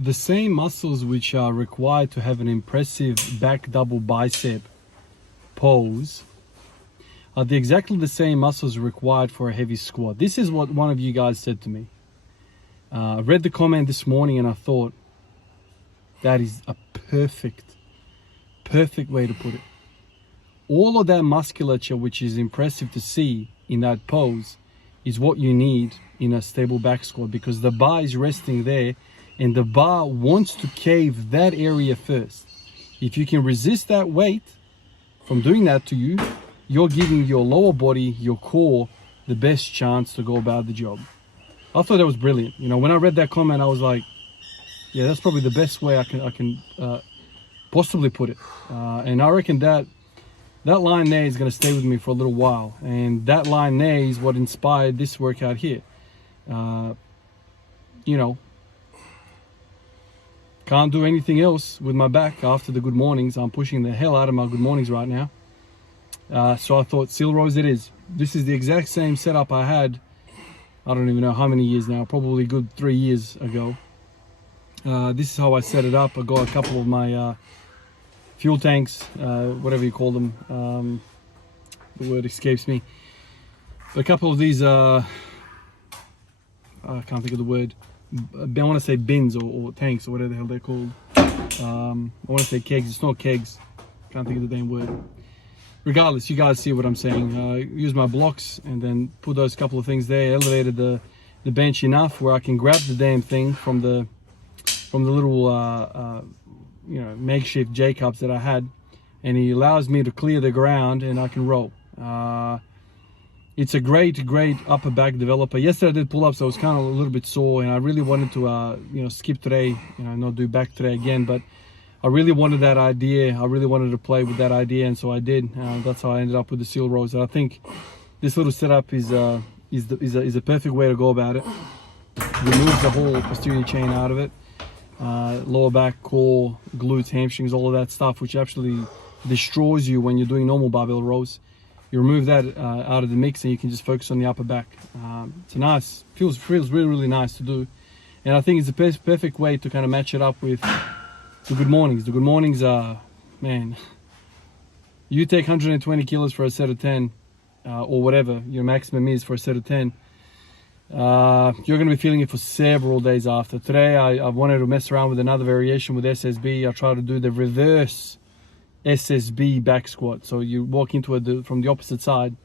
the same muscles which are required to have an impressive back double bicep pose are exactly the same muscles required for a heavy squat. This is what one of you guys said to me. I read the comment this morning and I thought, that is a perfect way to put it. All of that musculature which is impressive to see in that pose is what you need in a stable back squat, because the bar is resting there and the bar wants to cave that area first. If you can resist that weight from doing that to you, you're giving your lower body, your core, the best chance to go about the job. I thought that was brilliant. You know, when I read that comment, I was like, yeah, that's probably the best way I can possibly put it. And I reckon that line there is going to stay with me for a little while. And that line there is what inspired this workout here. You know, can't do anything else with my back after the good mornings. I'm pushing the hell out of my good mornings right now. So I thought, seal rows it is. This is the exact same setup I had, I don't even know how many years now, probably good 3 years ago. This is how I set it up. I got a couple of my fuel tanks, whatever you call them. The word escapes me. A couple of these, I can't think of the word. I want to say bins or tanks or whatever the hell they're called. I want to say kegs. It's not kegs. Can't think of the damn word. Regardless, you guys see what I'm saying. Use my blocks and then put those couple of things there. Elevated the bench enough where I can grab the damn thing from the little you know, makeshift J cups that I had, and he allows me to clear the ground and I can roll. It's a great upper back developer. Yesterday I did pull-ups. I was kind of a little bit sore and I really wanted to you know, skip today, you know, not do back today again, but I really wanted that idea. I really wanted to play with that idea, and so I did. That's how I ended up with the seal rows. And I think this little setup is a perfect way to go about it. Removes the whole posterior chain out of it. Lower back, core, glutes, hamstrings, all of that stuff, which actually destroys you when you're doing normal barbell rows. You remove that out of the mix and you can just focus on the upper back. It's nice, feels really nice to do. And I think it's the perfect way to kind of match it up with the good mornings. The good mornings are, man, you take 120 kilos for a set of 10, or whatever your maximum is for a set of 10. You're going to be feeling it for several days after. Today I wanted to mess around with another variation with SSB. I tried to do the reverse SSB back squat. So you walk into it from the opposite side.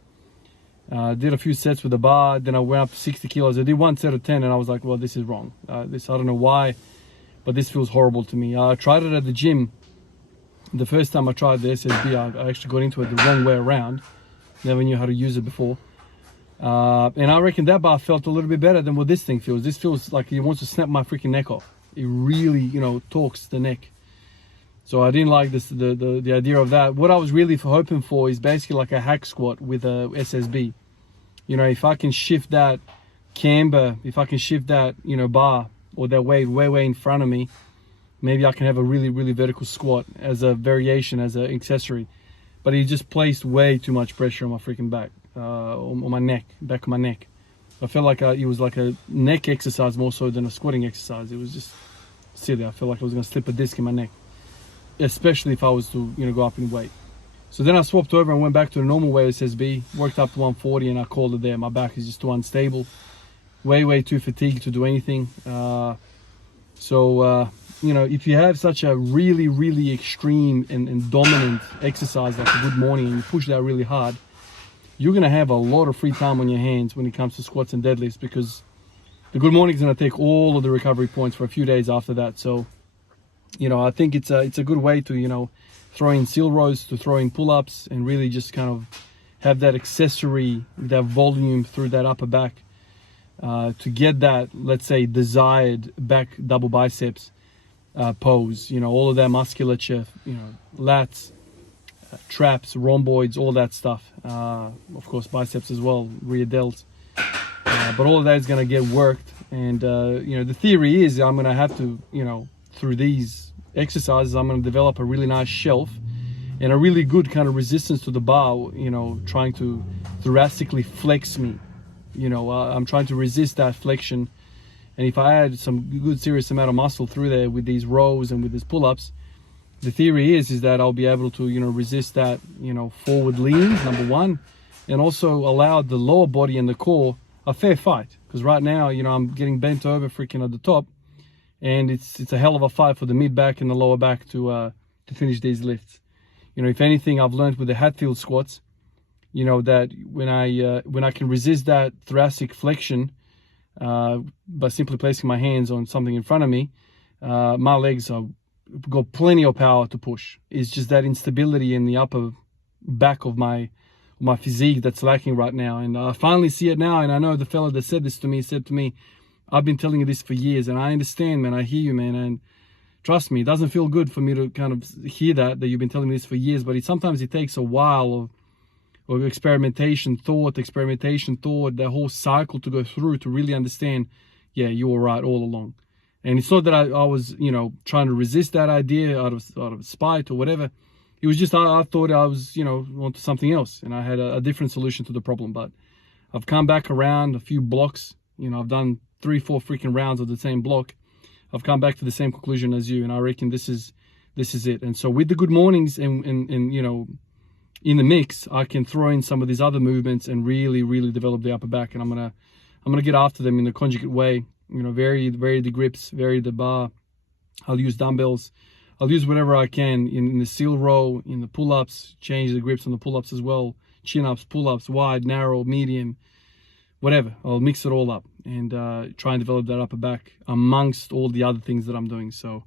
Did a few sets with the bar, then I went up to 60 kilos. I did one set of 10 and I was like, well, this is wrong. I don't know why, but this feels horrible to me. I tried it at the gym. The first time I tried the SSB, I actually got into it the wrong way around. Never knew how to use it before. And I reckon that bar felt a little bit better than what this thing feels. This feels like it wants to snap my freaking neck off. It really, you know, torques the neck. So I didn't like this, the idea of that. What I was really hoping for is basically like a hack squat with a SSB. You know, if I can shift that camber, if I can shift that, you know, bar or that weight way in front of me, maybe I can have a really vertical squat as a variation, as an accessory. But it just placed way too much pressure on my freaking back, on my neck, back of my neck. I felt like it was like a neck exercise more so than a squatting exercise. It was just silly. I felt like I was going to slip a disc in my neck, especially if I was to, you know, go up in weight. So then I swapped over and went back to the normal way SSB, worked up to 140 and I called it there. My back is just too unstable, way too fatigued to do anything. You know, if you have such a really extreme and dominant exercise like a good morning and you push that really hard, you're going to have a lot of free time on your hands when it comes to squats and deadlifts, because the good morning is going to take all of the recovery points for a few days after that. So, you know, I think it's a good way to, you know, throw in seal rows, to throw in pull-ups, and really just kind of have that accessory, that volume through that upper back to get that, let's say, desired back double biceps pose. You know, all of that musculature, you know, lats, traps, rhomboids, all that stuff. Of course, biceps as well, rear delts. But all of that is going to get worked. And, you know, the theory is I'm going to have to, you know, through these exercises, I'm going to develop a really nice shelf and a really good kind of resistance to the bar, you know, trying to thoracically flex me. You know, I'm trying to resist that flexion And if I add some good serious amount of muscle through there with these rows and with these pull-ups, the theory is that I'll be able to, resist that, forward lean, number one, and also allow the lower body and the core a fair fight. Because right now, I'm getting bent over freaking at the top, and it's a hell of a fight for the mid back and the lower back to finish these lifts. If anything, I've learned with the Hatfield squats, that when I can resist that thoracic flexion by simply placing my hands on something in front of me, my legs got plenty of power to push. It's just that instability in the upper back of my physique that's lacking right now. And I finally see it now. And I know the fella that said this to me said to me, I've been telling you this for years, and I understand, man. I hear you, man. And trust me, it doesn't feel good for me to kind of hear that you've been telling me this for years, but sometimes it takes a while of experimentation thought, the whole cycle to go through to really understand, yeah, you were right all along. And it's not that I was, trying to resist that idea out of spite or whatever. It was just, I thought I was, onto something else, and I had a different solution to the problem. But I've come back around a few blocks, I've done 3-4 freaking rounds of the same block. I've come back to the same conclusion as you, and I reckon this is it. And so with the good mornings and in the mix, I can throw in some of these other movements and really, really develop the upper back. And I'm gonna get after them in the conjugate way. Vary the grips, vary the bar. I'll use dumbbells. I'll use whatever I can in the seal row, in the pull-ups, change the grips on the pull-ups as well. Chin-ups, pull-ups, wide, narrow, medium, whatever. I'll mix it all up and try and develop that upper back amongst all the other things that I'm doing. So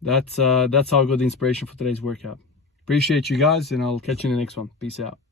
that's how I got the inspiration for today's workout. Appreciate you guys, and I'll catch you in the next one. Peace out.